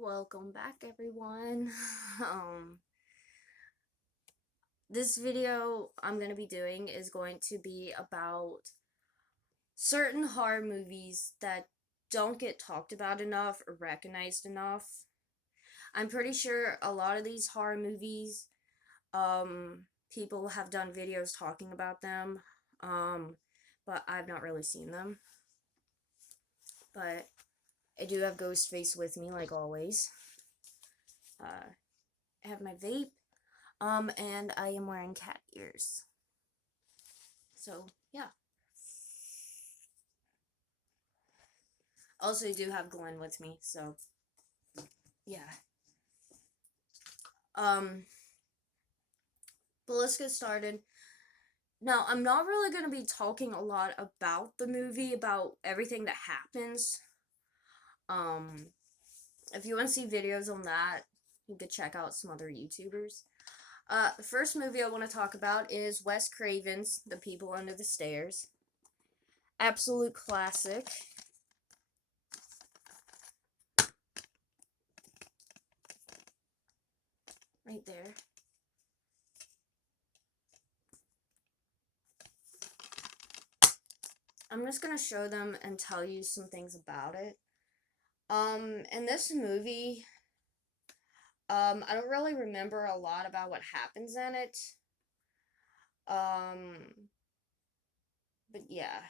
Welcome back, everyone. um, this video I'm going to be doing is going to be about certain horror movies that don't get talked about enough or recognized enough. I'm pretty sure a lot of these horror movies, people have done videos talking about them, um, but I've not really seen them. But I do have Ghostface with me, like always. I have my vape. And I am wearing cat ears. So, yeah. Also, I do have Glenn with me, so, yeah. Um, but let's get started. Now, I'm not really going to be talking a lot about the movie, about everything that happens. Um, if you want to see videos on that, you could check out some other YouTubers. The first movie I want to talk about is Wes Craven's The People Under the Stairs. Absolute classic. Right there. I'm just gonna show them and tell you some things about it. In this movie, I don't really remember a lot about what happens in it. But yeah.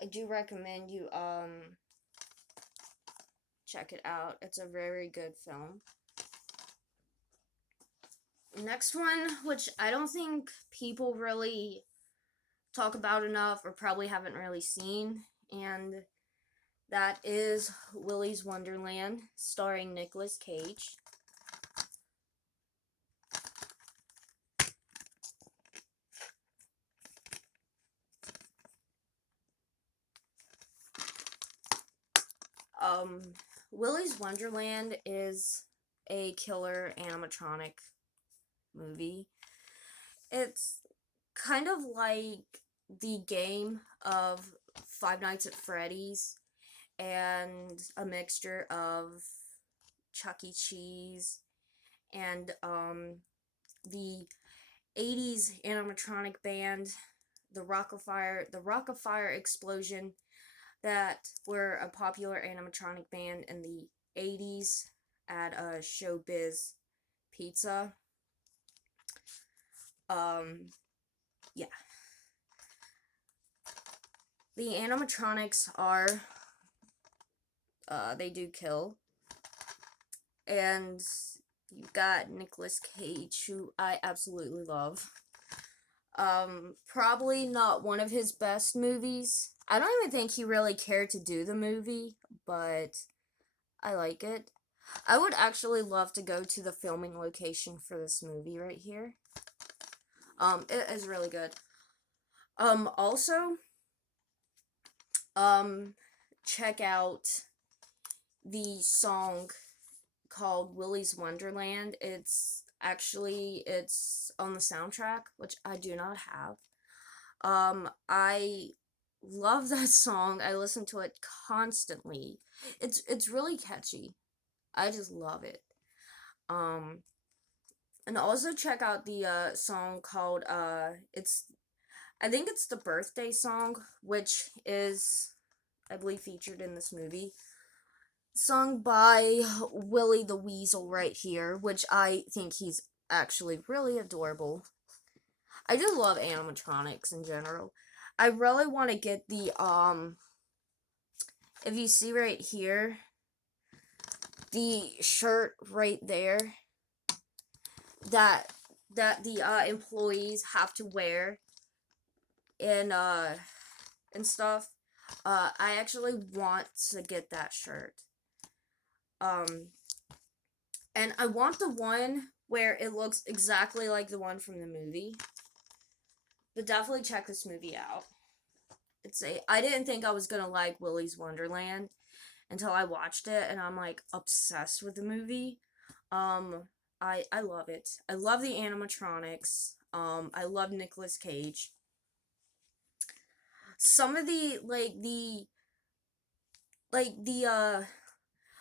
I do recommend you, check it out. It's a very good film. Next one, which I don't think people really talk about enough or probably haven't really seen, and that is Willys Wonderland, starring Nicolas Cage. Willys Wonderland is a killer animatronic movie. It's kind of like the game of Five Nights at Freddy's and a mixture of Chuck E. Cheese and the 80s animatronic band, the Rock-afire Explosion, that were a popular animatronic band in the 80s at Showbiz Pizza. Yeah. The animatronics are, they do kill. And you've got Nicolas Cage, who I absolutely love. Probably not one of his best movies. I don't even think he really cared to do the movie, but I like it. I would actually love to go to the filming location for this movie right here. It is really good. Also, check out the song called Willys Wonderland. It's on the soundtrack, which I do not have. I love that song. I listen to it constantly. It's really catchy. I just love it. And also check out the song called I think it's the birthday song, which is, I believe, featured in this movie. Sung by Willie the Weasel right here, which I think he's actually really adorable. I just love animatronics in general. I really want to get the, if you see right here, the shirt right there that the employees have to wear and stuff. I actually want to get that shirt. And I want the one where it looks exactly like the one from the movie. But definitely check this movie out. I didn't think I was gonna like Willys Wonderland until I watched it, and I'm like obsessed with the movie. I love it. I love the animatronics. I love Nicolas Cage. Some of the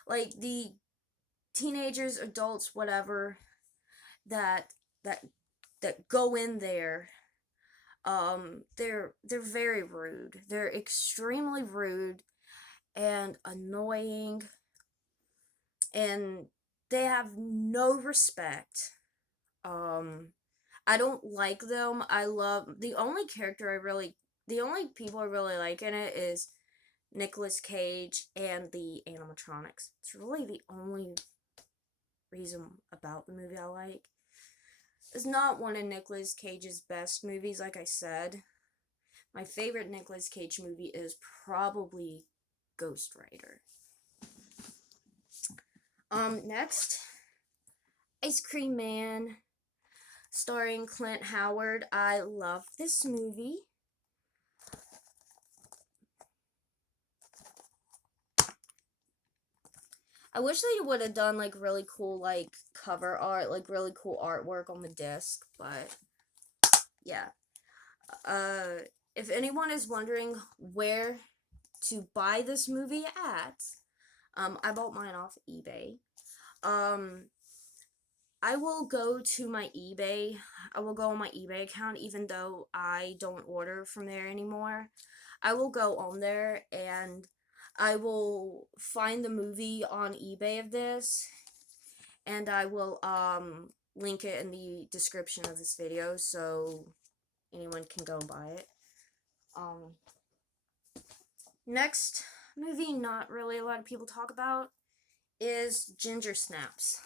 like the teenagers, adults, whatever that that that go in there, they're very rude. They're extremely rude and annoying, and they have no respect. Um, I don't like them. I love the only people I really like in it is Nicolas Cage and the animatronics. It's really the only reason about the movie I like. It's not one of Nicolas Cage's best movies, like I said. My favorite Nicolas Cage movie is probably Ghost Rider. Next, Ice Cream Man, starring Clint Howard. I love this movie. I wish they would have done like really cool like cover art, like really cool artwork on the disc, but yeah. If anyone is wondering where to buy this movie at, I bought mine off eBay. Um, I will go to my eBay. I will go on my eBay account, even though I don't order from there anymore. I will go on there and I will find the movie on eBay of this, and I will link it in the description of this video so anyone can go buy it. Next movie not really a lot of people talk about is Ginger Snaps.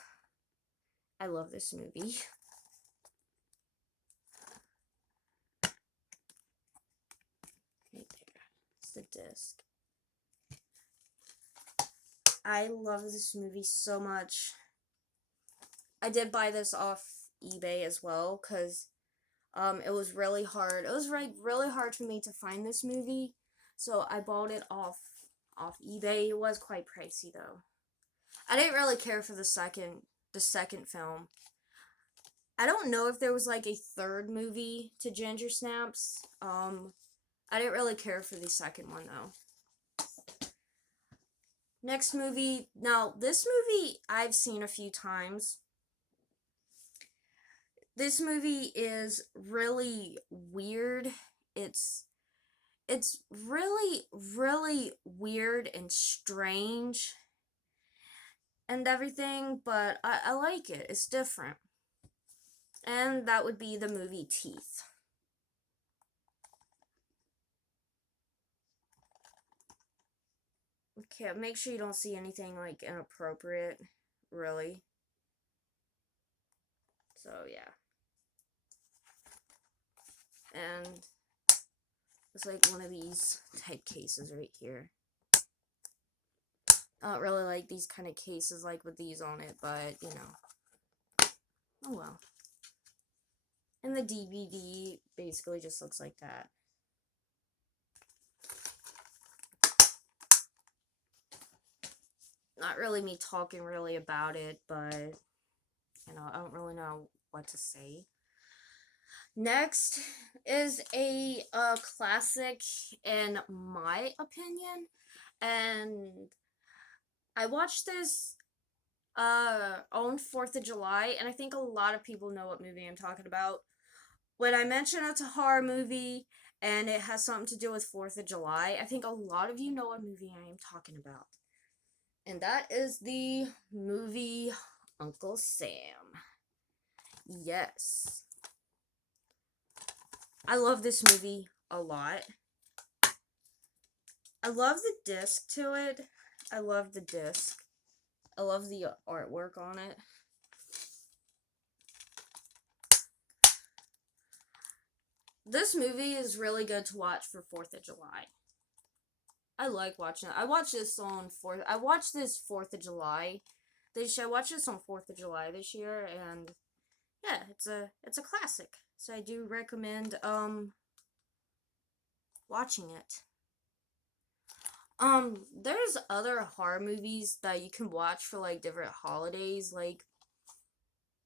I love this movie. Right there. It's the disc. I love this movie so much. I did buy this off eBay as well, because it was really hard. It was really hard for me to find this movie, so I bought it off eBay. It was quite pricey though. I didn't really care for the second film. I don't know if there was like a third movie to Ginger Snaps. I didn't really care for the second one though. Next movie. Now, this movie I've seen a few times. This movie is really weird. It's really weird and strange and everything, but I like it. It's different. And that would be the movie Teeth. Okay, make sure you don't see anything like inappropriate, really. So yeah. And it's like one of these type cases right here. I don't really like these kind of cases like with these on it, but you know. Oh well. And the DVD basically just looks like that. Not really me talking really about it, but you know, I don't really know what to say. Next is a classic in my opinion, and I watched this on 4th of July, and I think a lot of people know what movie I'm talking about. When I mention it's a horror movie and it has something to do with 4th of July, I think a lot of you know what movie I am talking about. And that is the movie Uncle Sam. Yes. I love this movie a lot. I love the disc to it. I love the disc. I love the artwork on it. This movie is really good to watch for 4th of July. I like watching it. I watched this on 4th. I watched this 4th of July. I watched this on 4th of July this year, and yeah, it's a classic. So I do recommend watching it. There's other horror movies that you can watch for like different holidays. Like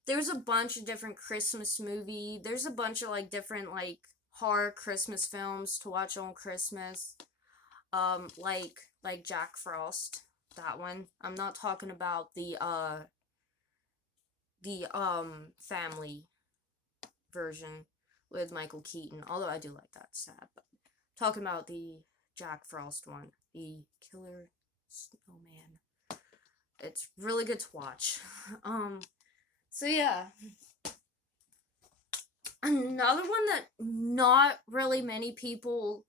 there's a bunch of different Christmas movie. There's a bunch of like different like horror Christmas films to watch on Christmas. Like Jack Frost. that one. I'm not talking about the family version with Michael Keaton, although I do like that, sad, but talking about the Jack Frost one, the Killer Snowman. It's really good to watch. So yeah. Another one that not really many people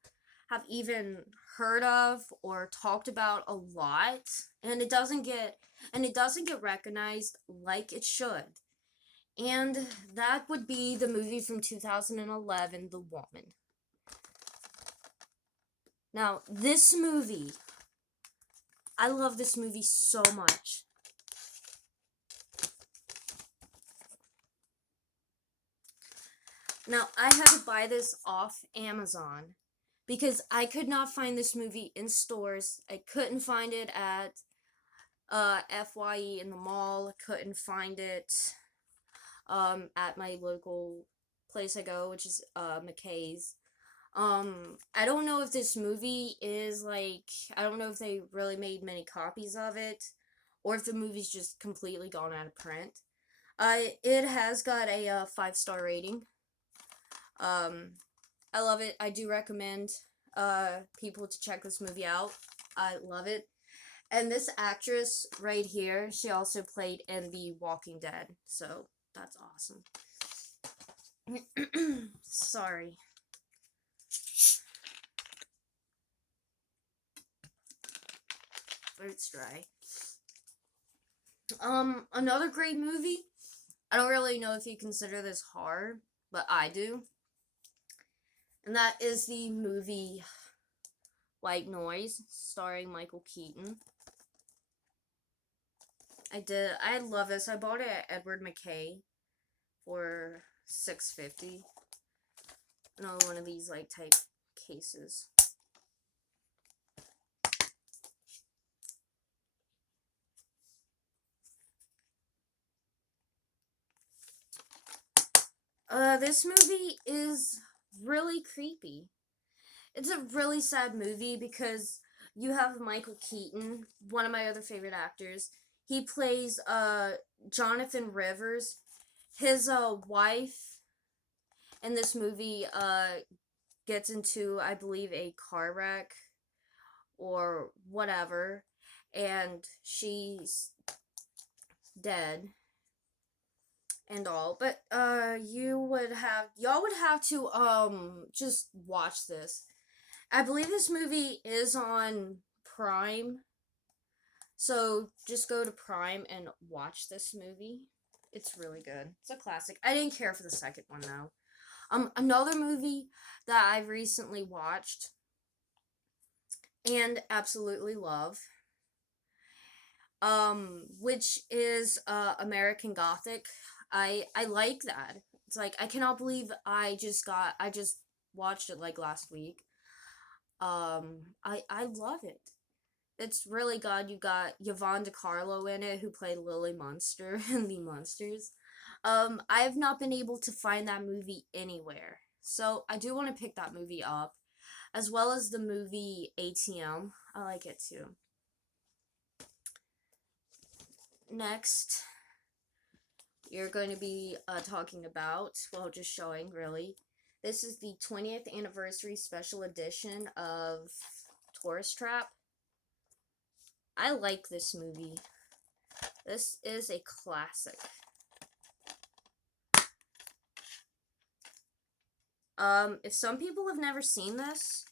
have even heard of or talked about a lot, and it doesn't get recognized like it should. And that would be the movie from 2011, The Woman. Now, this movie, I love this movie so much. Now, I had to buy this off Amazon because I could not find this movie in stores. I couldn't find it at FYE in the mall. Couldn't find it at my local place I go, which is McKay's. I don't know if this movie is like, I don't know if they really made many copies of it, or if the movie's just completely gone out of print. It has got a 5-star rating. I love it. I do recommend people to check this movie out. I love it. And this actress right here, she also played in The Walking Dead, so that's awesome. Sorry. Throat's dry. Another great movie. I don't really know if you consider this horror, but I do. And that is the movie White Noise, starring Michael Keaton. I love this. I bought it at Edward McKay for $6.50. Another one of these like type cases. This movie is really creepy. It's a really sad movie because you have Michael Keaton, one of my other favorite actors. He plays Jonathan Rivers. His wife in this movie gets into, I believe, a car wreck or whatever, and she's dead and all. But y'all would have to just watch this. I believe this movie is on Prime. So just go to Prime and watch this movie. It's really good. It's a classic. I didn't care for the second one though. Another movie that I recently watched and absolutely love, which is American Gothic. I like that. It's like I cannot believe I just watched it like last week. I love it. It's really good. You got Yvonne DiCarlo in it, who played Lily Munster in The Munsters. I have not been able to find that movie anywhere. So I do want to pick that movie up. As well as the movie ATM. I like it too. Next, you're going to be talking about, well, just showing, really. This is the 20th anniversary special edition of Tourist Trap. I like this movie. This is a classic. If some people have never seen this,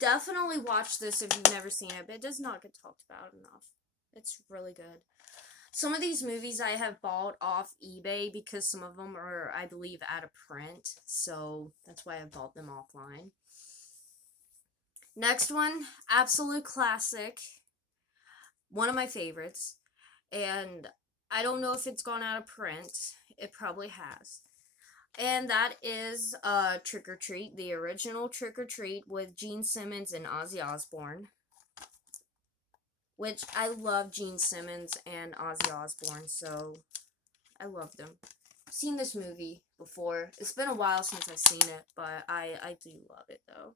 definitely watch this if you've never seen it, but it does not get talked about enough. It's really good. Some of these movies I have bought off eBay because some of them are, I believe, out of print, so that's why I bought them offline. Next one, absolute classic. One of my favorites. And I don't know if it's gone out of print. It probably has. And that is Trick or Treat, the original Trick or Treat with Gene Simmons and Ozzy Osbourne. Which I love Gene Simmons and Ozzy Osbourne, so I love them. I've seen this movie before. It's been a while since I've seen it, but I do love it though.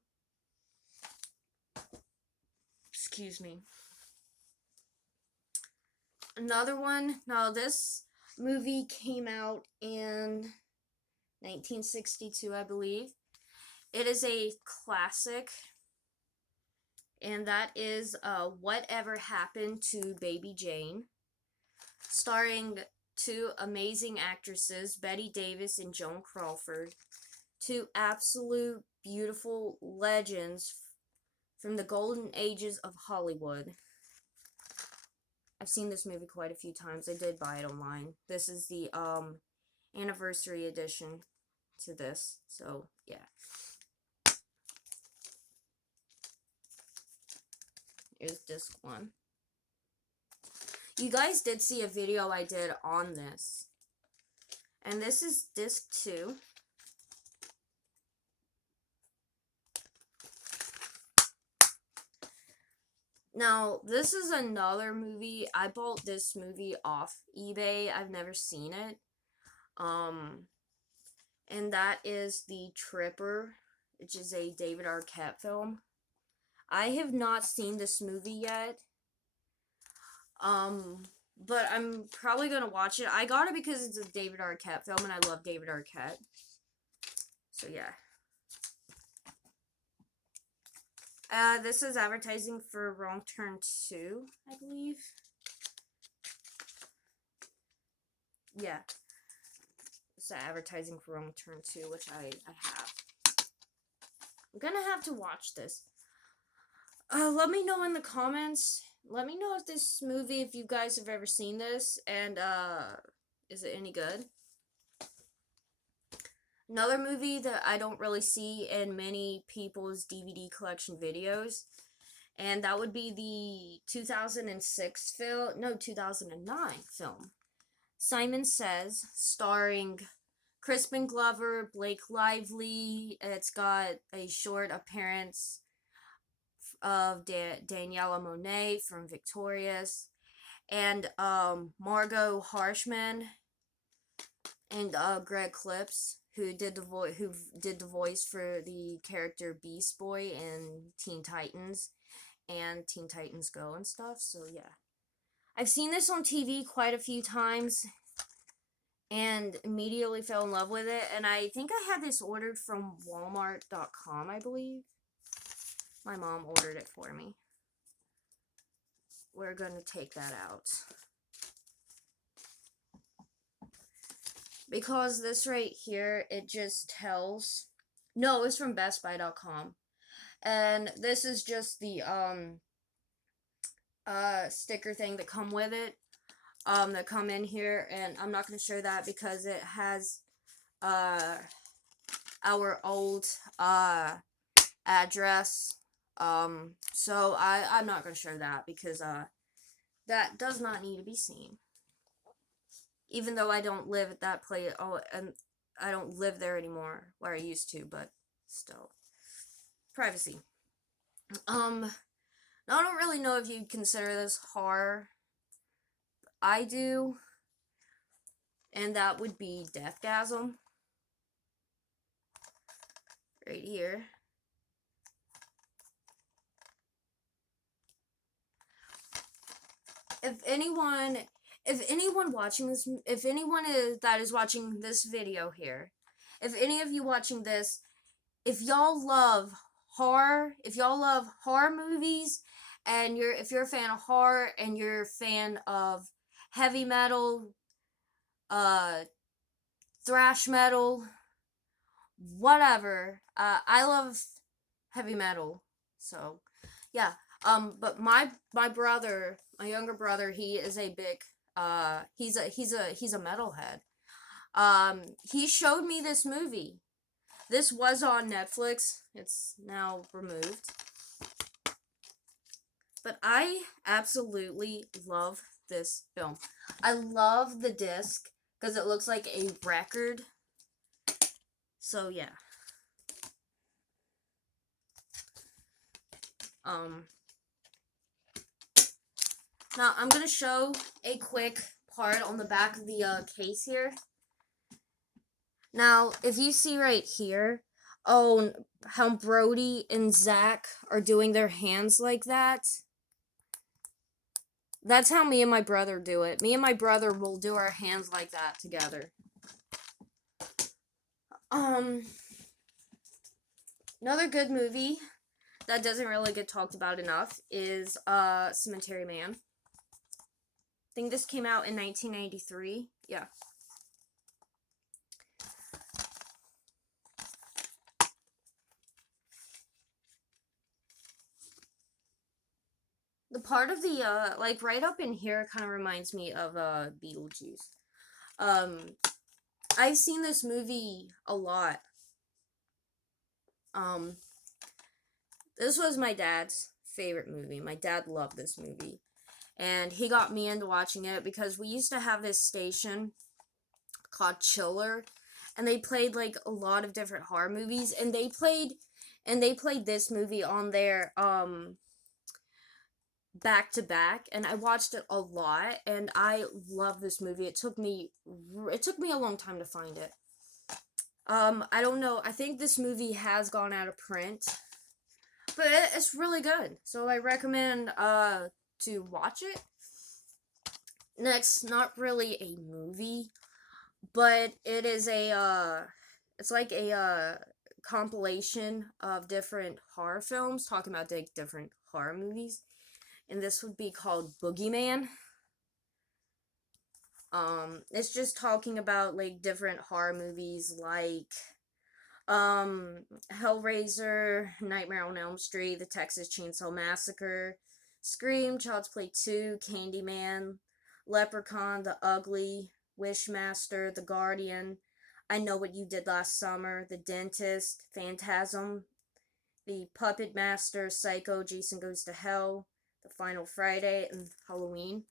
Excuse me. Another one. Now, this movie came out in 1962, I believe. It is a classic, and that is Whatever Happened to Baby Jane, starring two amazing actresses, Betty Davis and Joan Crawford, two absolute beautiful legends from the golden ages of Hollywood. I've seen this movie quite a few times. I did buy it online. This is the anniversary edition to this, so yeah. Here's disc 1. You guys did see a video I did on this. And this is disc 2. Now, this is another movie. I bought this movie off eBay. I've never seen it. And that is The Tripper, which is a David Arquette film. I have not seen this movie yet. But I'm probably gonna watch it. I got it because it's a David Arquette film, and I love David Arquette. So, yeah. This is advertising for Wrong Turn 2, I believe. Yeah. It's advertising for Wrong Turn 2, which I have. I'm gonna have to watch this. Let me know in the comments. Let me know if this movie, if you guys have ever seen this, and, is it any good? Another movie that I don't really see in many people's DVD collection videos, and that would be the 2006 film, no, 2009 film, Simon Says, starring Crispin Glover, Blake Lively. It's got a short appearance of Daniela Monet from Victorious, and Margot Harshman, and Greg Clips, who did the voice for the character Beast Boy in Teen Titans and Teen Titans Go and stuff. So yeah, I've seen this on TV quite a few times and immediately fell in love with it. And I think I had this ordered from Walmart.com, I believe. My mom ordered it for me. We're gonna take that out. Because this right here, it just tells... No, it's from BestBuy.com. And this is just the, sticker thing that come with it. That come in here. And I'm not going to show that because it has, our old, address. So I'm not going to show that because, that does not need to be seen. Even though I don't live at that place, and I don't live there anymore, where I used to, but still. Privacy. Now I don't really know if you'd consider this horror. I do. And that would be Deathgasm. Right here. If anyone watching this, if anyone that is watching this video here, if any of you watching this, if y'all love horror, movies, and if you're a fan of horror and you're a fan of heavy metal, thrash metal, whatever, I love heavy metal, so yeah. But my brother, my younger brother, he is a big, he's a metalhead. He showed me this movie. This was on Netflix. It's now removed. But I absolutely love this film. I love the disc because it looks like a record. So yeah. Now, I'm going to show a quick part on the back of the case here. Now, if you see right here, how Brody and Zach are doing their hands like that. That's how me and my brother do it. Me and my brother will do our hands like that together. Um, Another good movie that doesn't really get talked about enough is Cemetery Man. I think this came out in 1993. Yeah. The part of the like right up in here kind of reminds me of Beetlejuice. Um I've seen this movie a lot. Um this was my dad's favorite movie. My dad loved this movie. And he got me into watching it because we used to have this station called Chiller, and they played like a lot of different horror movies, and they played this movie on there back to back, and I watched it a lot, and I love this movie. It took me a long time to find it. I don't know. I think this movie has gone out of print, but it's really good. So I recommend to watch it. Next, not really a movie, but it is it's like a compilation of different horror films talking about different horror movies, and this would be called Boogeyman. It's just talking about like different horror movies like Hellraiser, Nightmare on Elm Street, The Texas Chainsaw Massacre, Scream, Child's Play 2, Candyman, Leprechaun, The Ugly, Wishmaster, The Guardian, I Know What You Did Last Summer, The Dentist, Phantasm, The Puppet Master, Psycho, Jason Goes to Hell, The Final Friday, and Halloween.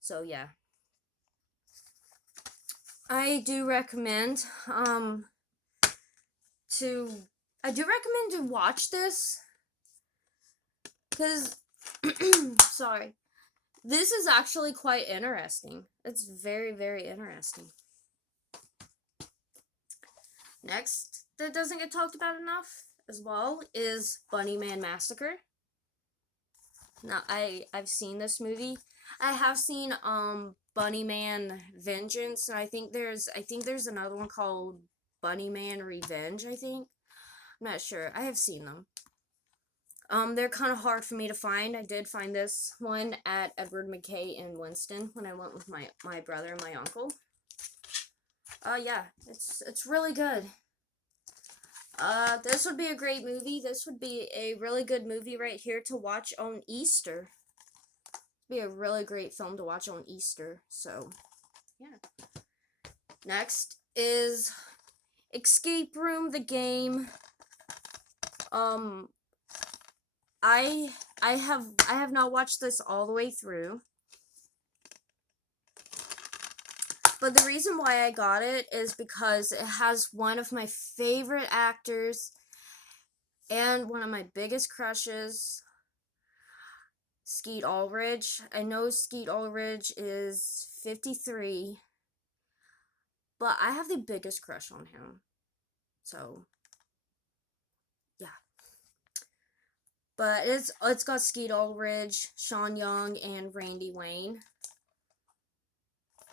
So yeah. I do recommend to watch this because sorry, this is actually quite interesting. It's very, very interesting. Next, that doesn't get talked about enough as well is Man Massacre. Now I've seen this movie. I have seen Man Vengeance, and I think there's another one called Man Revenge, I think. I'm not sure. I have seen them. They're kind of hard for me to find. I did find this one at Edward McKay in Winston when I went with my brother and my uncle. Yeah, it's really good. This would be a great movie. This would be a really good movie right here to watch on Easter. It'd be a really great film to watch on Easter. So, yeah. Next is Escape Room, the game. I have not watched this all the way through. But the reason why I got it is because it has one of my favorite actors and one of my biggest crushes, Skeet Ulrich. I know Skeet Ulrich is 53, but I have the biggest crush on him. So, yeah. But it's got Skeet Ulrich, Sean Young, and Randy Wayne.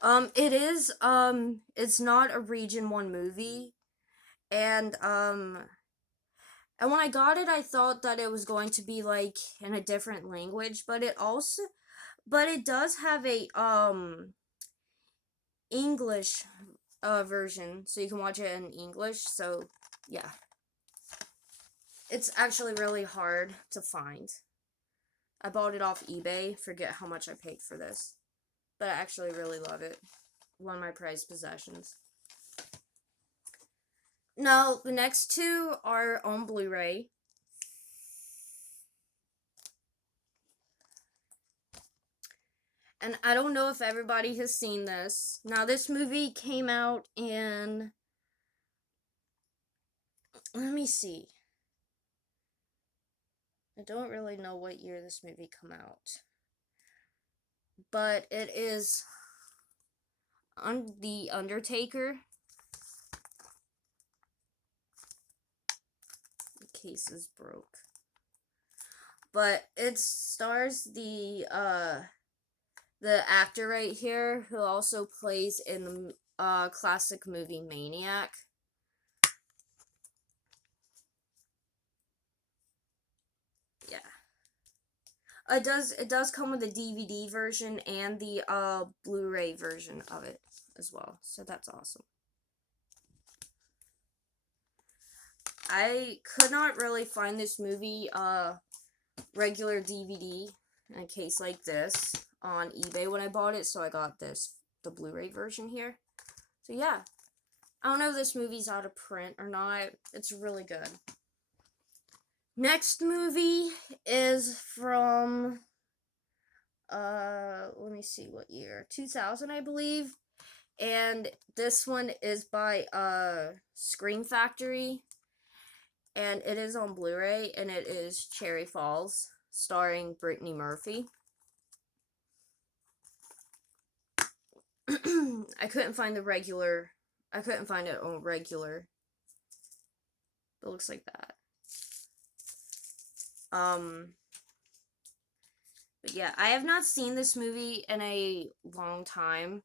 It's not a Region 1 movie, and when I got it, I thought that it was going to be, like, in a different language, but it does have a, English, version, so you can watch it in English, so, yeah. It's actually really hard to find. I bought it off eBay, forget how much I paid for this, but I actually really love it. One of my prized possessions. Now, the next two are on Blu-ray. And I don't know if everybody has seen this. Now, this movie came out in... Let me see. I don't really know what year this movie came out. But it is The Undertaker. The case is broke. But it stars the the actor right here who also plays in the classic movie Maniac. Yeah. It does come with a DVD version and the Blu-ray version of it as well. So that's awesome. I could not really find this movie regular DVD in a case like this on eBay when I bought it, so I got the Blu-ray version here. So yeah. I don't know if this movie's out of print or not. It's really good. Next movie is from let me see what year. 2000, I believe. And this one is by Scream Factory, and it is on Blu-ray, and it is Cherry Falls, starring Brittany Murphy. I couldn't find it on regular. It looks like that. But yeah, I have not seen this movie in a long time.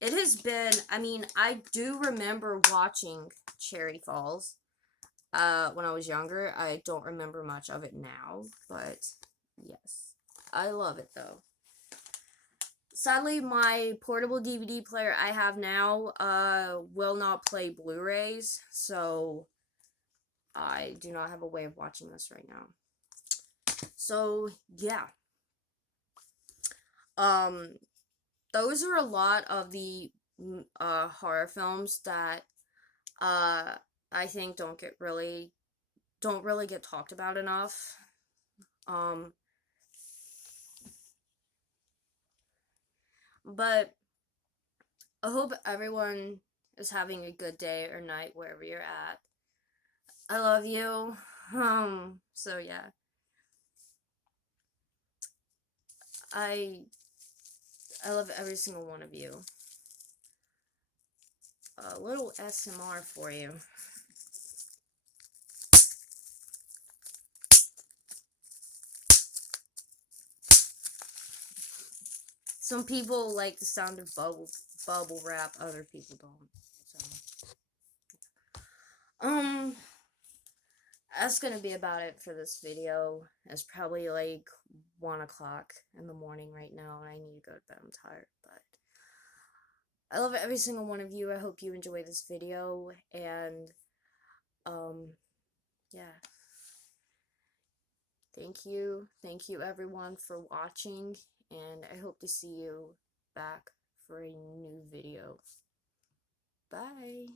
It has been, I mean, I do remember watching Cherry Falls when I was younger. I don't remember much of it now, but yes. I love it though. Sadly, my portable DVD player I have now will not play Blu-rays, so I do not have a way of watching this right now. So, yeah. Those are a lot of the horror films that I think don't really get talked about enough. But I hope everyone is having a good day or night wherever you're at. I love you. So yeah. I love every single one of you. A little SMR for you. Some people like the sound of bubble wrap, other people don't. So that's gonna be about it for this video. It's probably like 1 o'clock in the morning right now, and I need to go to bed. I'm tired, but I love every single one of you. I hope you enjoy this video, and yeah. Thank you everyone for watching, and I hope to see you back for a new video. Bye.